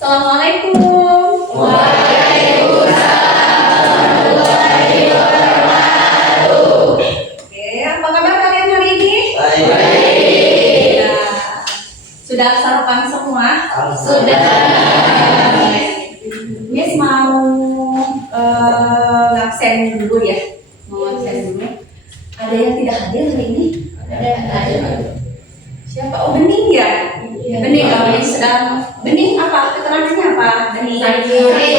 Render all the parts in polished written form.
Assalamualaikum. Waalaikumsalam warahmatullahi wabarakatuh. Oke, apa kabar kalian hari ini? Baik. Ya. Sudah sarapan semua? Sudah. Miss mau ngabsen dulu ya. Mau ngabsen dulu. Ada yang tidak hadir hari ini? Ada. Siapa? Oh, Bening ya? Bening, kalau yang sedang Bening apa? Keterangannya apa? Bening. Oke.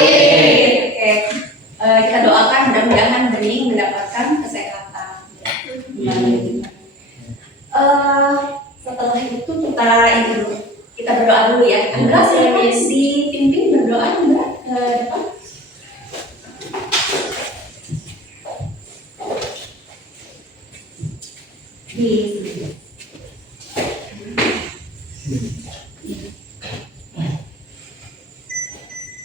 Kita doakan mudah-mudahan Bening mendapatkan kesehatan. Setelah itu kita berdoa dulu ya. Andra, silakan dipimpin berdoa Andra ke depan.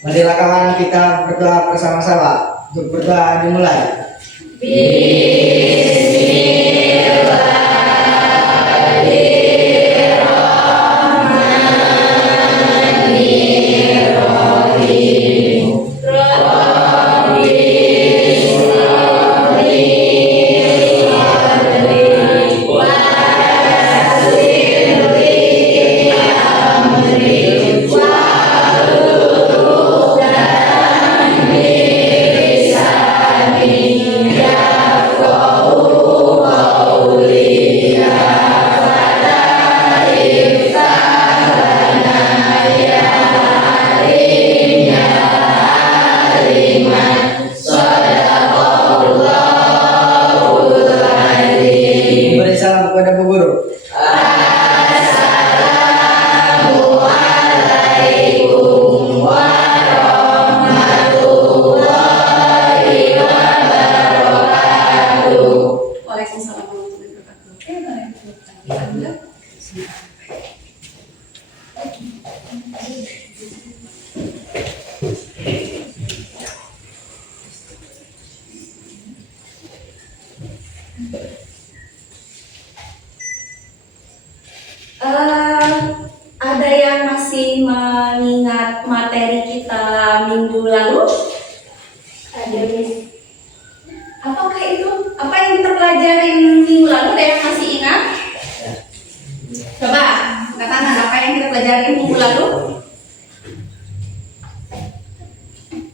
Marilah kawan kita berdoa bersama-sama. Untuk berdoa dimulai. Beri salam kepada Bu Guru. Assalamualaikum warahmatullahi wabarakatuh. Waalaikumsalam warahmatullahi wabarakatuh. Oke, baik. Andra. Ada yang masih mengingat materi kita minggu lalu? Ada, Miss. Apakah itu? Apa yang kita pelajarin minggu lalu? Ada yang masih ingat? Coba, angkat tangan. Apa yang kita pelajarin minggu lalu?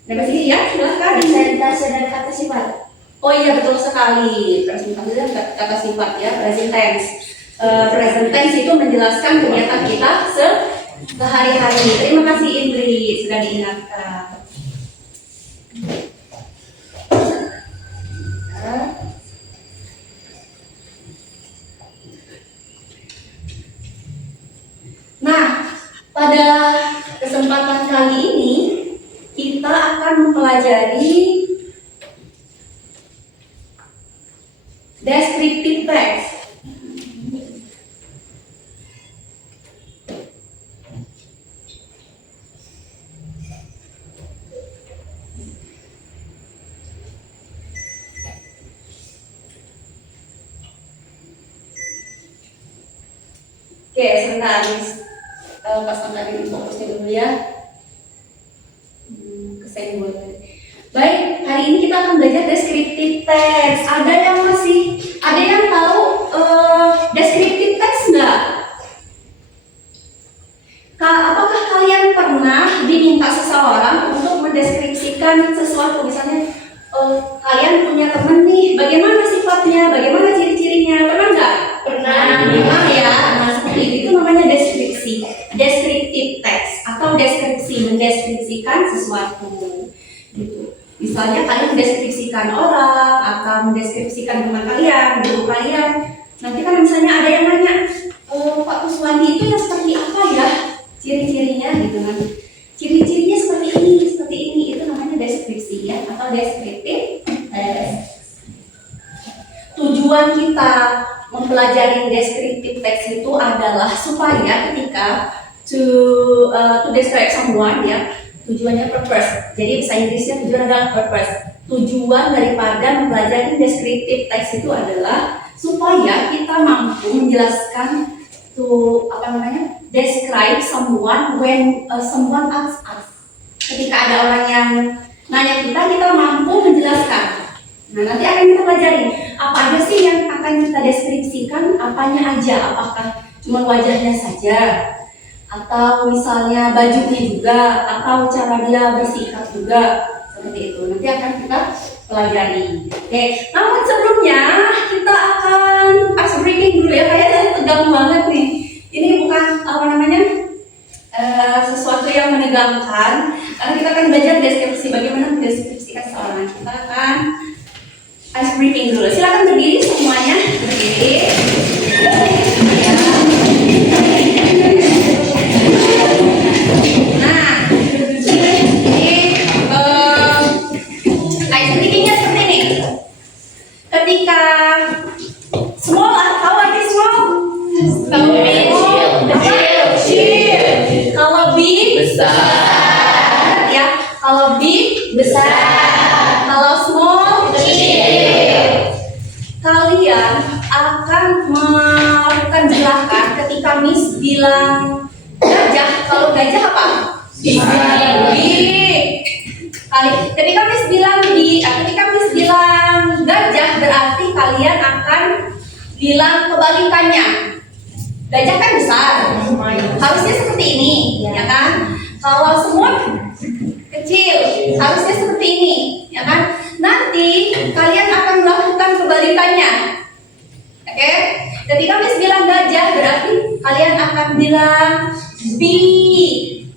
Ada masih ingat? Silahkan. Presentasi dan kata sifat. Oh iya, betul sekali. Presentasi dan kata sifat ya, present tense. Present tense itu menjelaskan kegiatan kita sehari-hari. Terima kasih Indri sudah diingatkan. Nah, pada kesempatan kali ini kita akan mempelajari descriptive text. Oke, sebentar, Miss. Pasang tadi fokusnya dulu ya. Kesenggol tadi. Baik, hari ini kita akan belajar descriptive text. Ada yang tahu descriptive text nggak? Apakah kalian pernah diminta seseorang untuk mendeskripsikan sesuatu? Misalnya, kalian punya teman nih, bagaimana sifatnya, bagaimana ciri-cirinya? Pernah nggak? Pernah. Memang ya, nah seperti itu namanya deskripsi, descriptive text atau deskripsi, mendeskripsikan sesuatu gitu. Misalnya kalian mendeskripsikan orang atau mendeskripsikan teman kalian, guru kalian. Nanti kan misalnya ada yang nanya, Pak Kuswandi itu yang seperti apa ya ciri-cirinya gitu kan? Ciri-cirinya seperti ini, itu namanya deskripsi ya atau deskriptif text. Tujuan kita mempelajari descriptive text itu adalah supaya ketika to describe someone ya, tujuannya purpose. Jadi bahasa Inggrisnya tujuan adalah purpose. Tujuan daripada mempelajari descriptive text itu adalah supaya kita mampu menjelaskan describe someone when someone asks us. Ketika ada orang yang nanya kita mampu menjelaskan. Nah, nanti akan kita pelajari apa aja sih yang akan kita deskripsikan, apanya aja, apakah cuma wajahnya saja, atau misalnya bajunya juga, atau cara dia bersikap juga, seperti itu. Nanti akan kita pelajari. Oke, namun sebelumnya kita akan ice breaking dulu ya, kayaknya tadi tegang banget nih. Ini bukan sesuatu yang menegangkan, karena kita akan belajar deskripsi, bagaimana mendeskripsikan seorang. Kita akan ice breaking dulu. Silakan berdiri semuanya, berdiri. Nah, ice breakingnya seperti ini. Ketika small, how are you small? Kalau big, kecil. Kalau big, besar. Ya, kalau big, besar. Kalau small, kecil. Kalian akan melakukan gerakan ketika Miss bilang gajah. Kalau gajah apa? Big. Ketika Miss bilang gajah, berarti kalian akan bilang kebalikannya. Gajah kan besar, harusnya seperti ini, ya kan? Kalau semut kecil, harusnya seperti ini, ya kan? Nanti kalian akan melakukan kebalikannya. Oke? Ketika Miss bilang gajah, berarti kalian akan bilang big.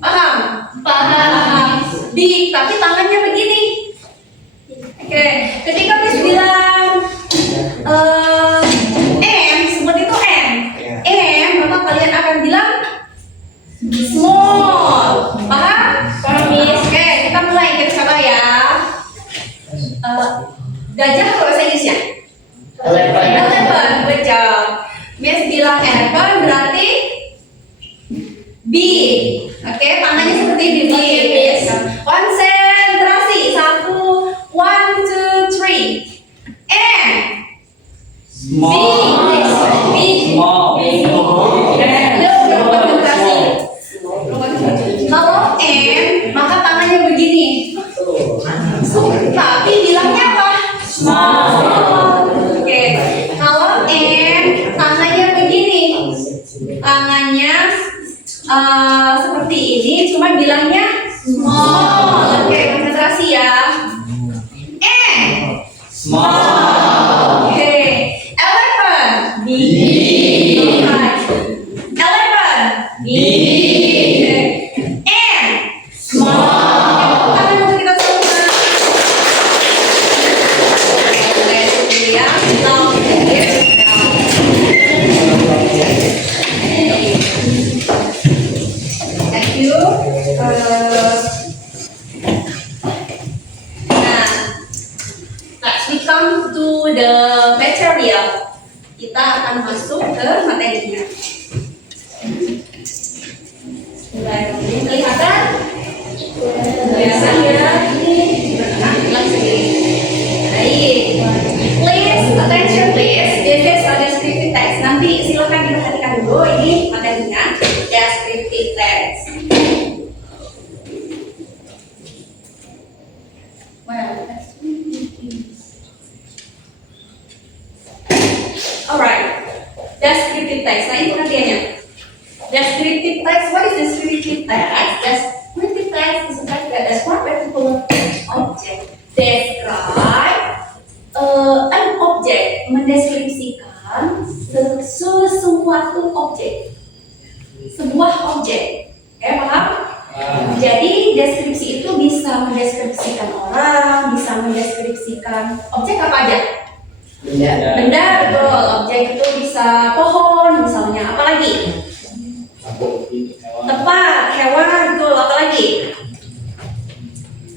Paham? Paham. Big, tapi tangannya begini. Oke, ketika Miss bilang M, semut itu M, maka kalian akan bilang small. Paham? Paham, Miss. Oke, kita mulai, kita coba ya. Gajah apa bahasa Inggrisnya? Elephant, betul. Miss bilang elephant berarti big. Oke, tangannya seperti ini, big. Konsentrasi. 1, 1, 2, 3. M. Big. Konsentrasi. Kalau M, maka tangannya begini. Tapi bilangnya apa? Small. Oke. Kalau M, tangannya begini. Tangannya seperti ini, cuma bilangnya small. Oke, konsentrasi ya. M. Small. Oke. Elephant. Big. Elephant. Big. M. Small. Tangan untuk kita semua. Ya, thank you. Let's we come to the material. Kita akan masuk ke materinya. Kelihatan? Kelihatan ya? Bilang sendiri. Baik. Please, attention please. This is a descriptive text. Nanti silakan diperhatikan dulu. Ini materinya descriptive text. Alright, descriptive text. Nah, ini pengertiannya. Descriptive text. What is descriptive text? Descriptive text is a text that does one particular object. Describe an object, mendeskripsikan sesuatu objek, sebuah objek. Paham? Jadi deskripsi itu bisa mendeskripsikan orang, bisa mendeskripsikan objek apa aja? Benda, betul. Objek itu bisa pohon, misalnya. Apalagi? Tempat, hewan, betul. Apalagi?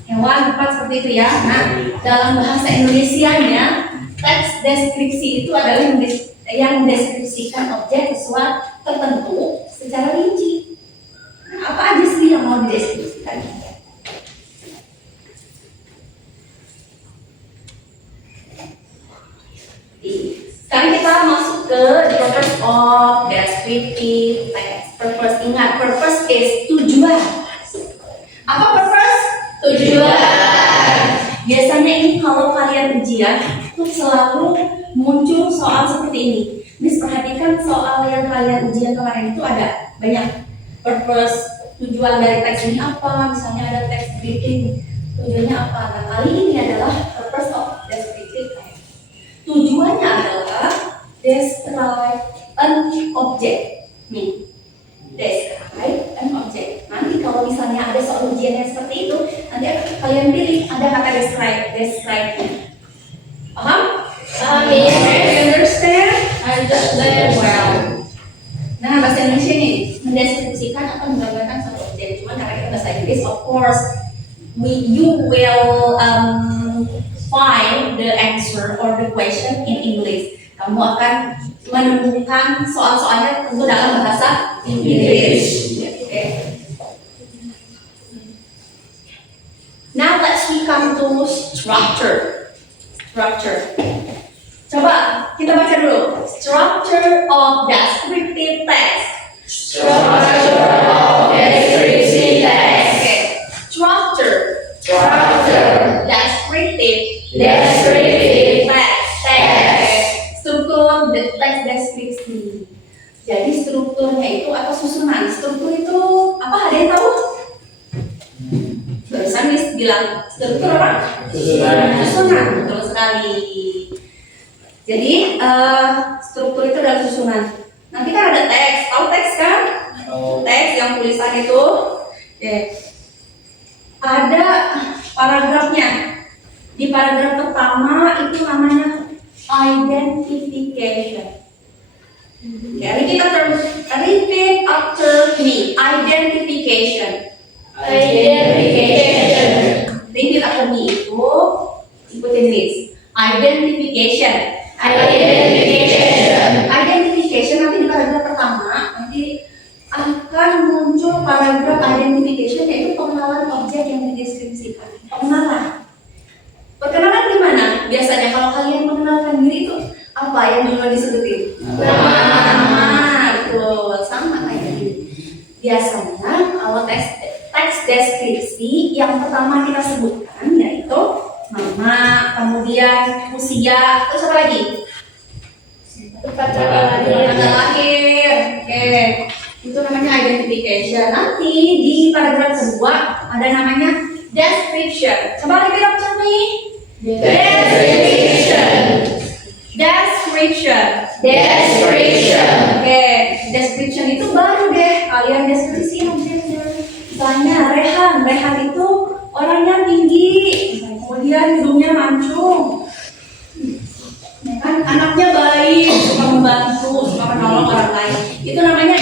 Hewan, tempat, seperti itu ya. Nah, dalam bahasa Indonesianya, teks deskripsi itu adalah yang mendeskripsikan objek sesuatu tertentu secara rinci. Nah, apa aja sih yang mau dideskripsikan? Sekarang kita masuk ke the purpose of descriptive text. Purpose, ingat, purpose is tujuan. Apa purpose? Tujuan. Biasanya ini kalau kalian ujian tuh selalu muncul soal seperti ini. Miss perhatikan soal yang kalian ujian kemarin itu ada banyak purpose, tujuan dari teks ini apa, misalnya ada teks briefing, tujuannya apa. Nah, kali ini adalah purpose of descriptive text. Tujuannya adalah describe an object. Nih, describe an object. Nanti kalau misalnya ada soal ujian yang seperti itu, nanti kalian pilih ada kata describe-nya. Paham? Amin. You understand? Understand. Well. Nah, bahasa Indonesia nih, mendeskripsikan atau menggambarkan satu objek. Cuman karena kita bahasa Inggris, of course, you will find the answer or the question in English. Kamu akan menemukan soal-soalnya tentu dalam bahasa Inggris. Okay. Now let's come to structure. Coba kita baca dulu. Structure of descriptive text. Structure of descriptive text. Okay. Structure. Descriptive. Text. Struktur teks deskripsi. Jadi strukturnya itu atau susunan. Struktur itu apa? Ada yang tahu? Barusan Miss bilang struktur apa? Susunan. Betul sekali. Jadi struktur itu adalah susunan. Nanti kan ada teks, tahu teks kan? Teks yang tulisan itu, ada paragrafnya. Di paragraf pertama itu namanya identification. Repeat after me. Identification. Repeat after me itu ikutin Miss. Identification nanti di paragraf pertama nanti akan muncul paragraf identification yaitu pengenalan objek yang dideskripsikan. Perkenalan gimana? Biasanya kalau kalian mengenalkan diri itu apa yang dulu disebutin? Nama, betul, sama kayak gini. Biasanya kalau teks deskripsi yang pertama kita sebutkan yaitu nama, kemudian usia, terus apa lagi? Tempat tanggal Lahir. Oke. Itu namanya identification. Nanti di paragraf kedua ada namanya description. Coba repeat after me. Description. Oke, description itu baru deh kalian deskripsi objeknya. Misalnya Rehan itu orangnya tinggi, kemudian hidungnya mancung, ya kan? Anaknya baik, suka membantu, suka menolong orang lain. Itu namanya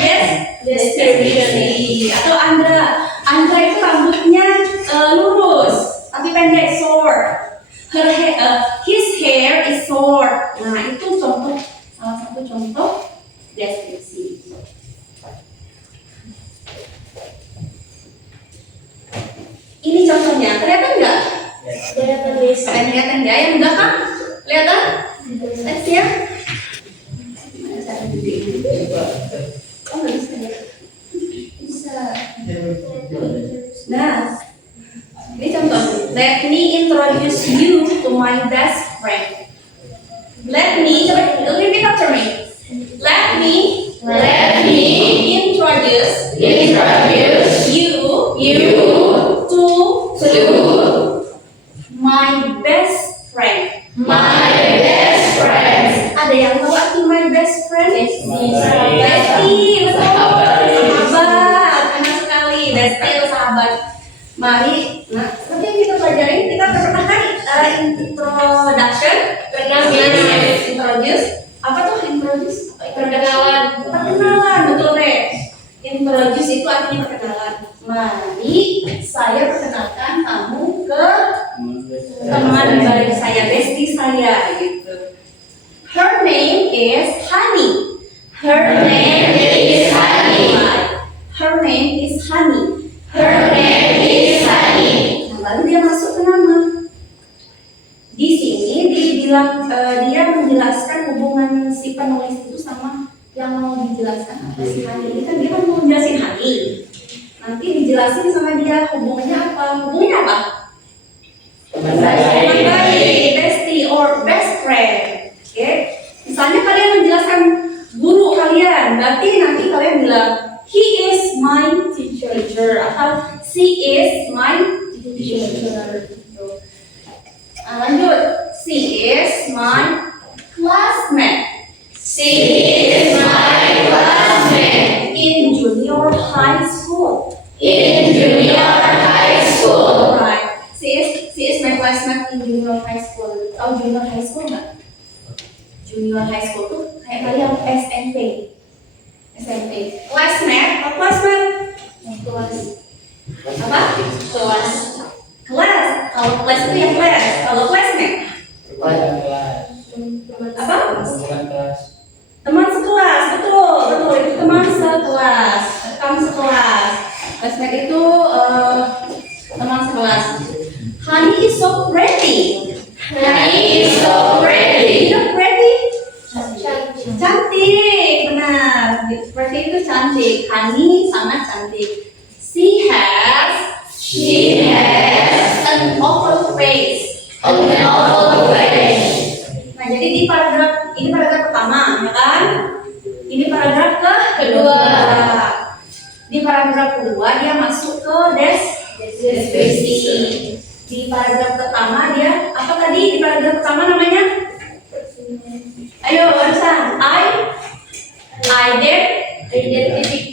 deskripsi. Atau Andra itu rambutnya lurus tapi pendek, short. His hair is short. Nah, itu salah satu contoh deskripsi. Ini contohnya, kelihatan nggak? Kelihatan ya? Yang belakang? Kelihatan? Next ya? Oh, nggak bisa ya? Bisa. Nah, ini contoh. Let me introduce you to my best friend. Coba repeat after me. Let me introduce you to my best friend. Ada yang tahu arti my best friend? Bestie, betul. Sahabat, enak sekali. Bestie itu sahabat. Mari, nah, nanti yang kita pelajarin, kita pernah kan introduction, introduce. Apa tuh introduce? Perkenalan, betul deh. Introduce itu artinya perkenalan. Mari saya perkenalkan kamu ke teman baik saya, bestie saya, gitu. Her name is Honey. Nah, baru dia masuk ke nama. Di sini dia menjelaskan hubungan si penulis itu sama yang yang mau dijelaskan apa sih Hani? Ini kan dia kan mau jelasin Hani. Nanti dijelasin sama dia hubungannya apa? Hubungannya apa? Teman baik, bestie or best friend. Oke. Misalnya kalian menjelaskan guru kalian, berarti nanti kalian bilang he is my teacher atau she is my teacher. Lanjut, she is my classmate. She is my classmate In junior high school. in junior high school. Alright. She is my classmate in junior high school. Tahu junior high school nggak? Junior high school tuh kayak kalian SMP. SMP. Classmate atau classmate? Kelas. Apa? Kelas. Kelas. Kalau kelas itu ya kelas. Kalau classmate apa? Teman sekelas. Betul, betul. Itu teman sekelas. Teman sekelas. Classmate itu teman sekelas. Honey is so pretty. Honey is so pretty. You know pretty? Cantik. Cantik, benar. Pretty itu cantik. Honey sangat cantik. She has an oval face. An oval face. Nah, jadi di paragraf ini paragraf pertama, ya kan? Ini paragraf Kedua. Di paragraf kedua dia masuk ke deskripsi. Di paragraf pertama dia apa tadi? Di paragraf pertama namanya? Ayo, barusan.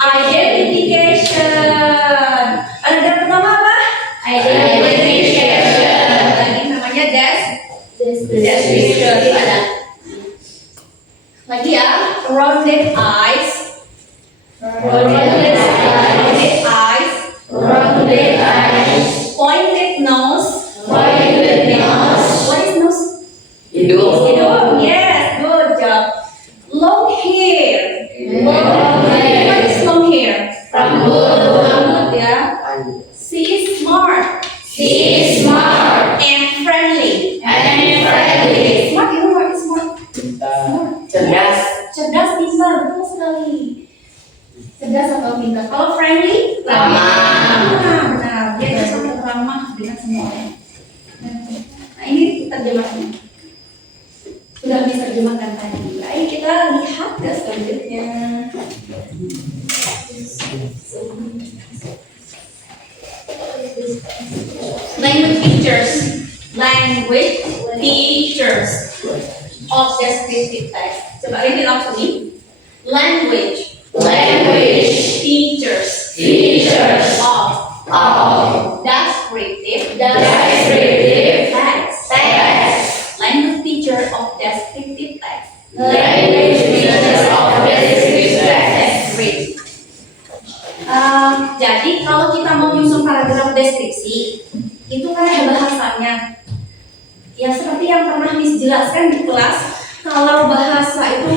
Identification. Paragraf pertama apa? Identification. Lagi namanya description. Ada. Lagi ya, rounded eyes. Rounded eyes. Rounded eyes. Pointed nose. Pointed nose. What is nose? Hidung. Hidung. Yes, good job. Long hair. Long hair. What is long hair? Rambut. Rambut ya. She is smart She is smart and friendly. and friendly. Smart, you know what is smart? Smart. Cerdas. Cerdas, pintar, betul sekali. Cerdas atau pintar. Kalau friendly, Ramah. Benar, dia sangat ramah dengan semua orang. Nah, ini terjemahannya. Sudah bisa terjemahkan tadi. Baik, kita lihat ke selanjutnya. Language teachers of descriptive text. Coba repeat langsung nih. Language teachers of descriptive text. Language teacher of descriptive text. Great. Jadi kalau kita mau nyusun paragraf deskripsi, itu kan ada bahasanya. Ya seperti yang pernah Miss jelaskan di kelas, kalau bahasa itu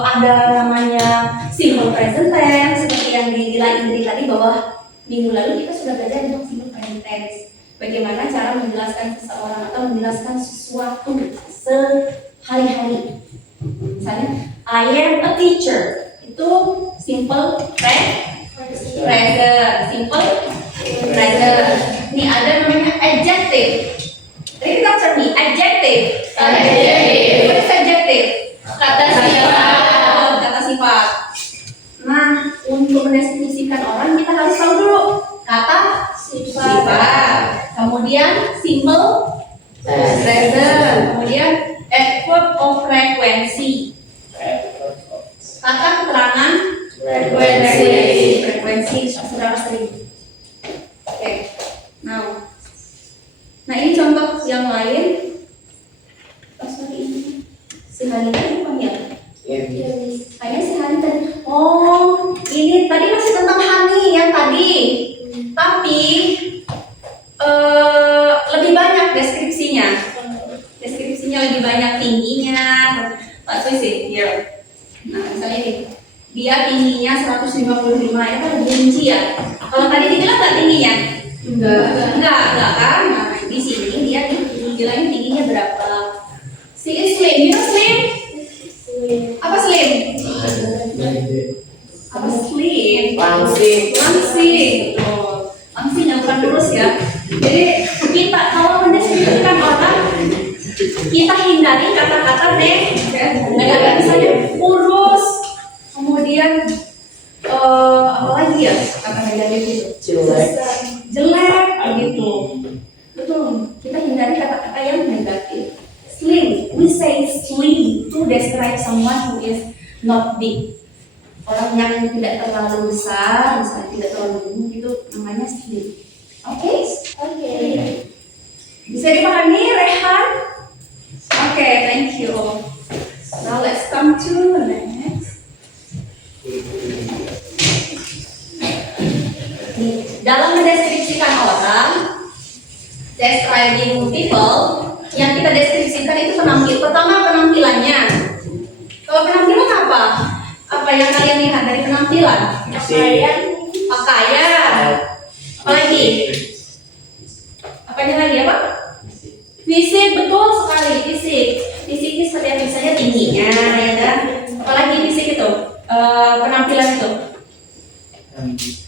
ada namanya simple present tense, seperti yang Dila Indri tadi bahwa minggu lalu kita sudah belajar tentang simple present tense. Bagaimana cara menjelaskan seseorang atau menjelaskan sesuatu sehari-hari. Misalnya, I am a teacher. Itu simple present. Simple present. Ini ada namanya adjective. Repeat after me. Adjective. What is adjective? Kata sifat. Kata sifat. Nah, untuk mendeskripsikan orang kita harus tahu dulu kata sifat. Kemudian simple present. Kemudian adverb of frequency. Kata keterangan frekuensi seberapa sering. Oke. Nah ini contoh yang lain. Pas lagi ini si Hani tadi bukan ya? Kayaknya si Hani tadi. Oh, ini tadi masih tentang Hani yang tadi. Tapi lebih banyak deskripsinya. Deskripsinya lebih banyak tingginya. Pak Suisi, here. Nah misalnya ini. Dia tingginya 155 ya kan lebih rinci ya. Kalau tadi dibilang nggak tingginya? Enggak kan? Nah, di sini dia bilangnya tingginya berapa? Si is slim, you know slim? Apa slim? Apa sleep? Langsing. Langsing. Betul. Langsing yang bukan lurus ya. Jadi kita kalau mendeskripsikan orang, kita hindari kata-kata negatif, misalnya kurus, kemudian apa lagi ya kata negatif itu? Jelek, begitu. Betul. Kita hindari kata-kata yang negatif. Slim, we say slim to describe someone who is not big. Orang yang tidak terlalu besar, misalnya tidak terlalu gemuk, itu namanya slim. Oke? Oke. Bisa dipahami, Rehan? Oke, thank you. Now let's come to the next. Dalam mendeskripsikan orang, describing people, yang kita deskripsikan itu pertama penampilannya. Kalau penampilan apa? Apa yang kalian lihat dari penampilan? Pakaian. Apalagi? Apanya lagi apa? Fisik, betul sekali, fisik. Fisik ini seperti apa? Misalnya tingginya, ya kan? Apalagi fisik itu? Penampilan itu?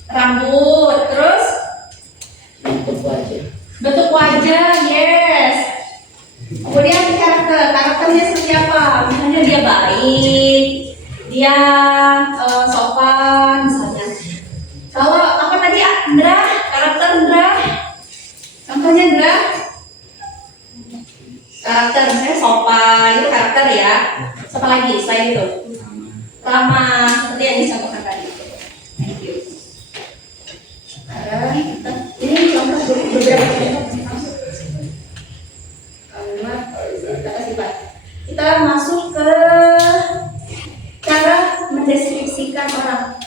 Rambut, terus? Bentuk wajah, yes. Kemudian karakternya seperti apa? Misalnya dia baik, dia sopan, misalnya. Kalau apa tadi, Andra? Karakter Andra? Contohnya Andra? Karakter misalnya sopan, itu karakter ya. Apa lagi selain itu? Ramah, seperti yang disampaikan tadi. Thank you. Sekarang ini contoh beberapa contoh. Kata sifat. Kita masuk ke cara mendeskripsikan orang.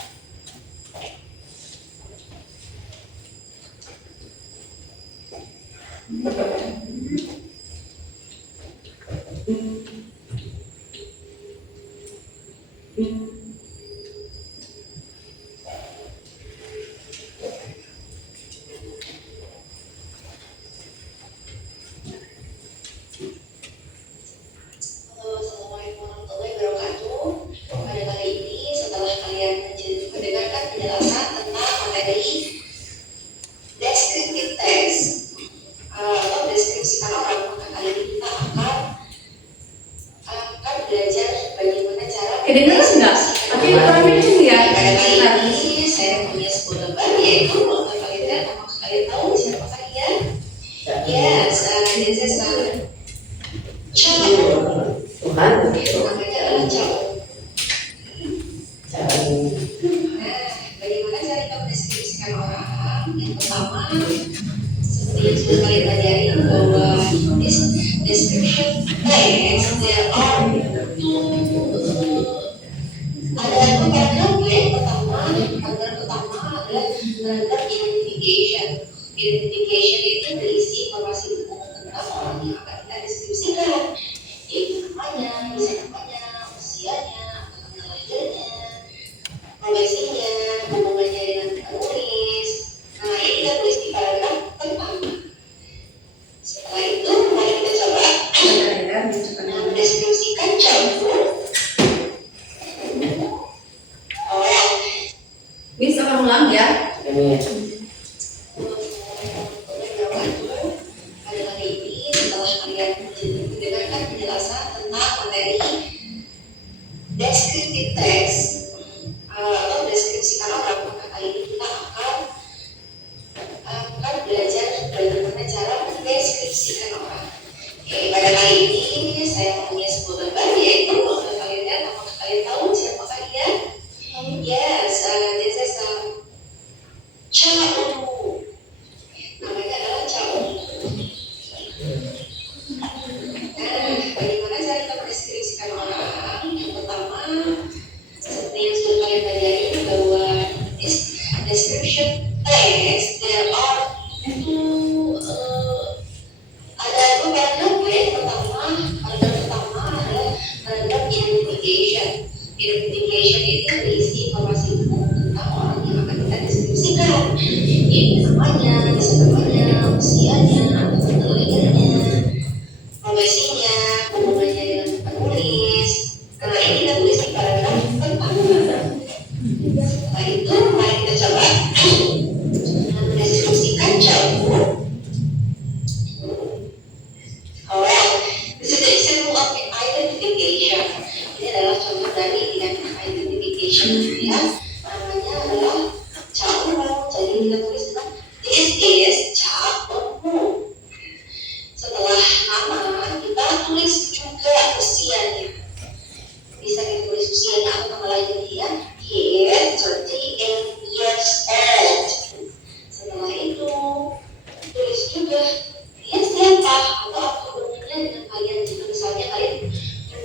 Assalamualaikum warahmatullahi wabarakatuh. Pada kali ini setelah kalian mendengarkan penjelasan tentang materi descriptive text atau deskripsikan orang, maka kali ini kita akan belajar bagaimana cara Kedengeran nggak? Tapi kurang kenceng ya. Pada kali ini saya punya sebuah gambar, yaitu apakah kalian tahu siapa saya? Yes, this is Ciao. Namanya adalah Ciao. Nah, bagaimana cara kita mendeskripsikan orang? Yang pertama, seperti yang sudah kalian pelajari, bahwa this description text there are ada paragraf yang pertama adalah paragraf identification. Identification itu berisi informasi umum tentang orang yang akan kita deskripsikan, yaitu namanya, usianya, tanggal lahirnya, profesinya, hubungannya dengan penulis. Nah, ini kita tulis di paragraf pertama. Setelah itu, mari kita coba mendeskripsikan contoh. Bisa ulang ya. Pada kali ini setelah kalian mendengarkan penjelasan tentang materi descriptive text atau deskripsikan orang, maka kali ini kita akan belajar bagaimana cara mendeskripsikan orang. Oke, pada kali ini saya punya sebuah gambar, yaitu apakah kalian tahu siapa dia? Yes, this is Ciao. Namanya adalah Ciao. Nah, bagaimana cara kita mendeskripsikan orang? Yang pertama, seperti yang sudah kalian pelajari, bahwa description text there are ada dua paragraf. Paragraf pertama adalah paragraf identification. Identification itu berisi informasi umum tentang orang yang akan kita deskripsikan, yaitu namanya, usianya, tanggal lahirnya, profesinya, hubungannya dengan penulis. Nah, ini kita tulis di paragraf pertama. ya. Namanya adalah Cha Eun-woo. Jadi kita tulis dengan this is Cha Eun-woo. Setelah nama, kita tulis juga usianya. Bisa kita tulis usianya atau nama lainnya dia. He is 38 years old. Setelah itu, tulis juga dia siapa atau apa hubungannya dengan kalian. Jika misalnya kalian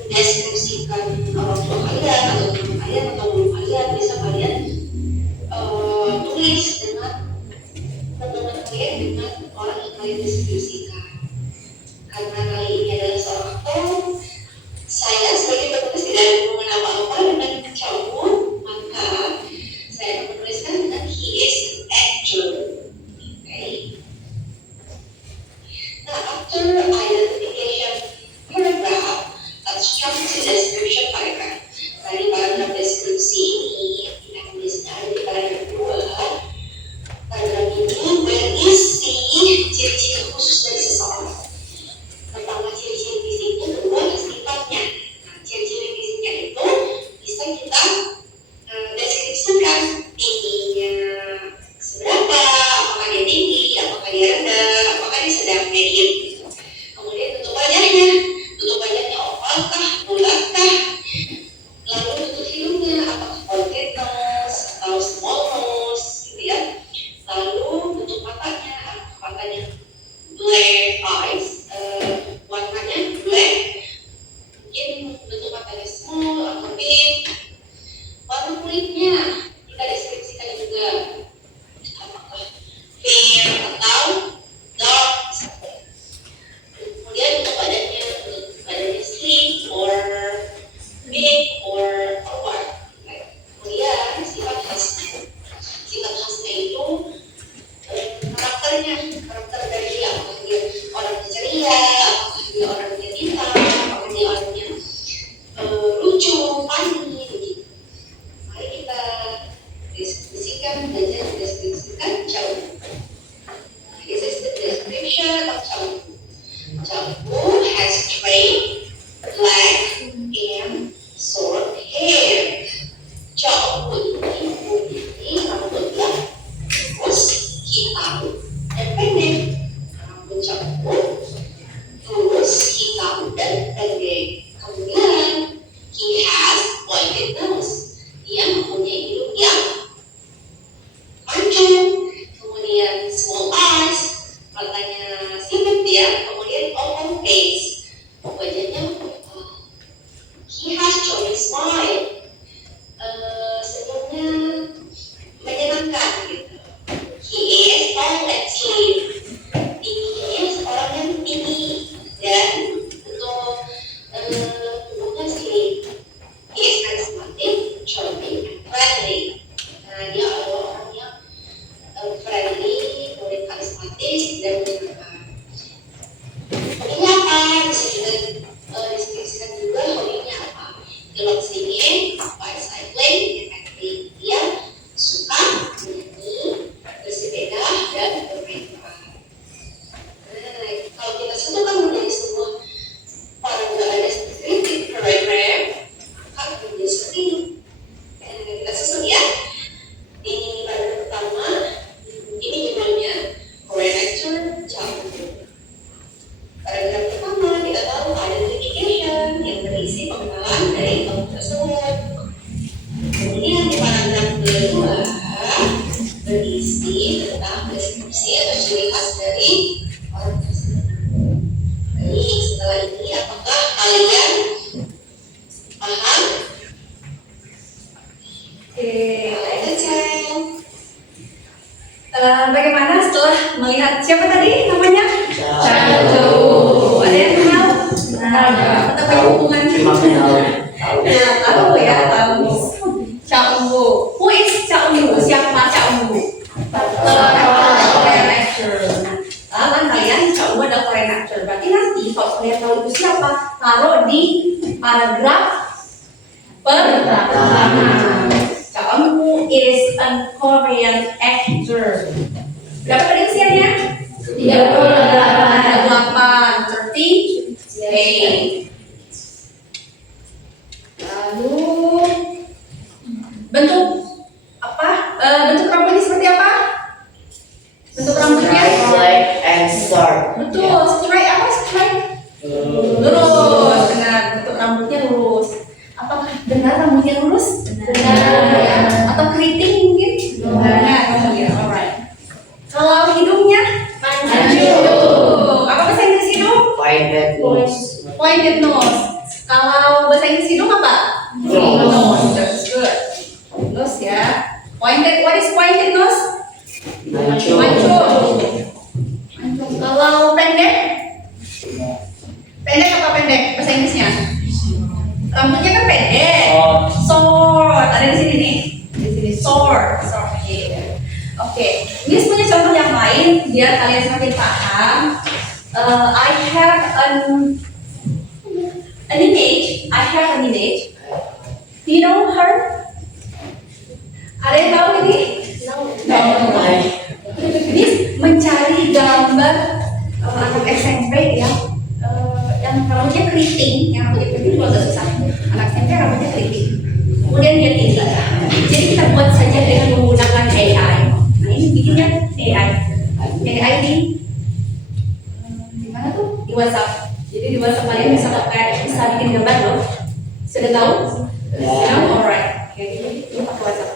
mendeskripsikan orang tua kalian atau teman kalian atau guru kalian, bisa kalian tulis dengan hubungan kalian dengan orang yang kalian deskripsikan. Karena kali ini adalah seorang aktor, saya sebagai penulis tidak ada hubungan apa-apa dengan Cha Eun-woo, maka saya akan menuliskan dengan he is an actor. Okay. Now, after identification paragraph, let's jump to description paragraph. Dari paragraf deskripsi ini, kita tulisnya ada di paragraf 2. Paragraf ini berisi ciri-ciri khusus dari seseorang. Pertama, ciri-ciri fisiknya, kedua sifatnya. Nah, ciri-ciri fisiknya itu bisa kita deskripsikan tingginya seberapa, apakah dia tinggi, apakah dia rendah, apakah dia sedang medium. Kemudian bentuk wajahnya oval kah, bulat kah, lalu bentuk hidungnya apakah pointed nose atau small nose, gitu ya. Lalu bentuk matanya, apakah matanya black eyes, warnanya black, mungkin bentuk matanya small atau big. Warna kulitnya kita deskripsikan juga, apakah fair atau dark. Kemudian bentuk badannya slim or big or what. Kemudian sifat khasnya itu karakter dari dia, apakah dia orangnya ceria, apakah dia orangnya pintar, apakah dia orangnya lucu, funny, begitu. Mari kita belajar mendeskripsikan Cha Eun-woo. This is the description of Cha Eun-woo. Cha Eun-woo has straight, black, and short hair. Cha Eun-woo ini rambutnya lurus, hitam, dan pendek. Rambut Cha Eun-woo lurus, hitam, dan pendek. Kemudian, he has pointed nose. Dia mempunyai hidung yang mancung. Kemudian small eyes, matanya sipit dia. Kemudian oval face, wajahnya oval. He has charming smile. Senyumnya menyenangkan gitu. He is tall and slim. Tingginya seorang yang tinggi dan untuk tubuhnya slim. He is charismatic, charming, and friendly. Nah, dia adalah orang yang friendly, kemudian karismatis dan menyenangkan. Hobinya apa? Bisa kita deskripsikan juga hobinya apa. Dia love singing, bicycling, and acting. Dia suka menyanyi, bersepeda, dan bermain peran. Nah, kalau kita sentuhkan menjadi sebuah paragraf deskriptif paragraf, maka menjadi seperti ini. Kita susun ya. Ini paragraf pertama, ini judulnya Korean Actor Cha Eun-woo. Paragraf pertama kita tahu identification yang berisi pengenalan dari tokoh tersebut. Kemudian di paragraf kedua berisi tentang deskripsi atau ciri khas dari orang tersebut. Baik, setelah ini apakah kalian paham? Oke, let's check. Bagaimana setelah melihat siapa tadi namanya? Cha Eun-woo. Ada yang kenal? Tetap ada hubungan. Tahu ya, tahu. Cha Eun-woo. Who is Cha Eun-woo? Siapa Cha Eun-woo? Korean actor. Kan kalian Cha Eun-woo adalah Korean actor. Berarti nanti kalau kalian tahu itu siapa, taruh di paragraf pertama. Cha Eun-woo is a Korean actor. Berapa tadi usianya? 38. Lalu Bentuk apa? Bentuk rambutnya seperti apa? Bentuk rambutnya? Straight and short. Betul, straight apa straight? Lurus, benar. Bentuk rambutnya lurus. Apakah benar rambutnya lurus? Benar. Atau keriting mungkin? Benar. Oh ya, alright. Kalau hidungnya? Mancung. Apa bahasa Inggris hidung? Pointed nose. Pointed nose. Kalau bahasa Inggris hidung apa? Nose. Nose. That's good. Nose ya. Pointed. What is pointed nose? Mancung. Mancung. Kalau pendek? Pendek apa pendek? Bahasa Inggrisnya? Rambutnya kan pendek. Short. Ada di sini nih. Di sini short. Short. Oke. Ini punya contoh yang lain biar kalian semakin paham. I have an image. I have an image. Do you know her? Ada yang tahu ini? Ini mencari gambar anak SMP ya, yang rambutnya keriting, juga agak susah. Anak SMP rambutnya keriting. Kemudian dia tinggi. Jadi kita buat saja dengan menggunakan AI. Nah ini bikinnya AI. AI di mana tuh? Di WhatsApp. Jadi di WhatsApp kalian bisa bikin gambar loh. Sudah tahu? Ya. Alright. Oke, ini pakai WhatsApp.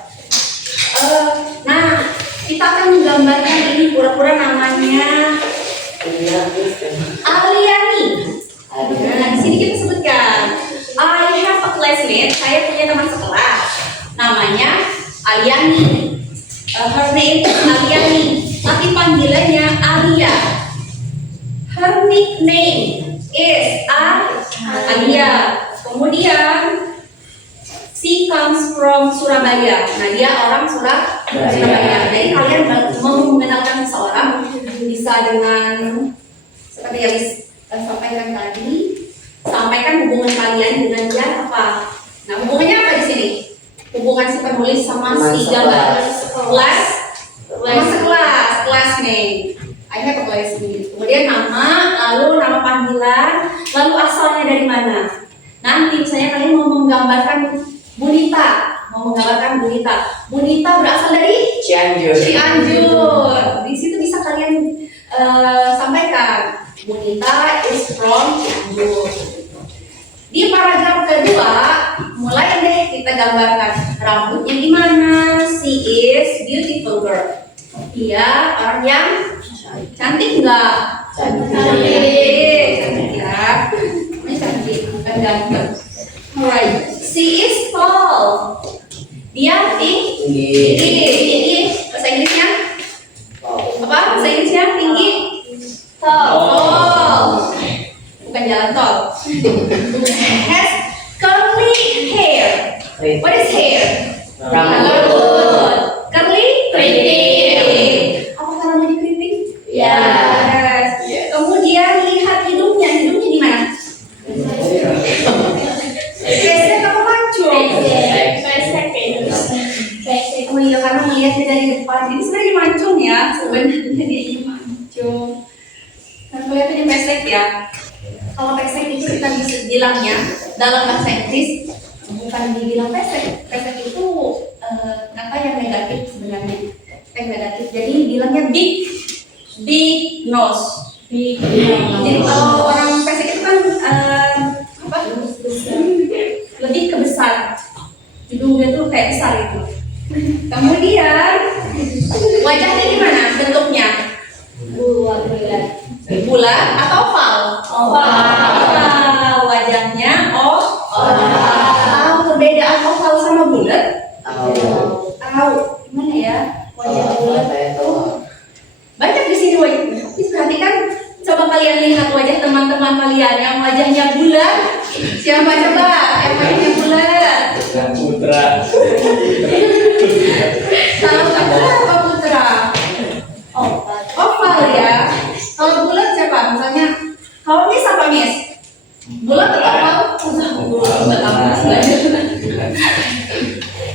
Nah, kita akan menggambarkan ini pura-pura namanya Aliani. Nah, di sini kita sebutkan I have a classmate. Saya punya teman sekelas. Namanya Aliani. Her name is Aliani. Tapi panggilannya Alia. Her nickname is Alia. Kemudian she comes from Surabaya. Nah, dia orang Surabaya. Jadi kalian mau mengenalkan seseorang bisa dengan seperti yang sampaikan tadi, sampaikan hubungan kalian dengan dia apa. Nah, hubungannya apa di sini? Hubungan si penulis sama si gambar. Classmate. I have a classmate. Kemudian nama, lalu nama panggilan, lalu asalnya dari mana. Nanti misalnya kalian mau menggambarkan Bunita. Bunita berasal dari Cianjur. Di situ bisa kalian sampaikan Bunita is from Cianjur. Di paragraf kedua, mulai deh kita gambarkan rambutnya gimana. She is beautiful girl. Dia orang yang cantik nggak? Cantik ya. Ini cantik, bukan ganteng. Alright, she is tall. Dia tinggi. Bahasa Inggrisnya apa? Bahasa Inggrisnya tinggi. Tall. Bukan jalan tol. Has curly hair. What is hair? Rambut. Curly? Keriting. Apakah rambutnya keriting? Ya. Yes. Kemudian lihat hidungnya. Hidungnya di mana? Pesek apa mancung? Oh iya, karena melihatnya dari depan. Ini sebenarnya mancung ya. Sebenarnya dia ini mancung. Nah, kelihatannya pesek ya. Kalau pesek itu kita bisa bilangnya dalam bahasa Inggris bukan dibilang pesek. Pesek itu kata yang negatif sebenarnya. Yang negatif. Jadi bilangnya big nose. Jadi kalau orang pesek itu kan apa? Lebih ke besar. Hidungnya tuh kayak besar itu. Kemudian wajahnya gimana bentuknya? Bulat atau oval? Oval. Wajahnya oval. Perbedaan oval sama bulat? Tahu. Gimana ya? Wajah bulat itu banyak di sini wajah. Tapi perhatikan, coba kalian lihat wajah teman-teman kalian yang wajahnya bulat. Siapa coba yang wajahnya bulat? Putra. Tahu apa Putra? Oval ya. Kalau bulat siapa? Misalnya, kalau Miss apa Miss? Bulat atau oval?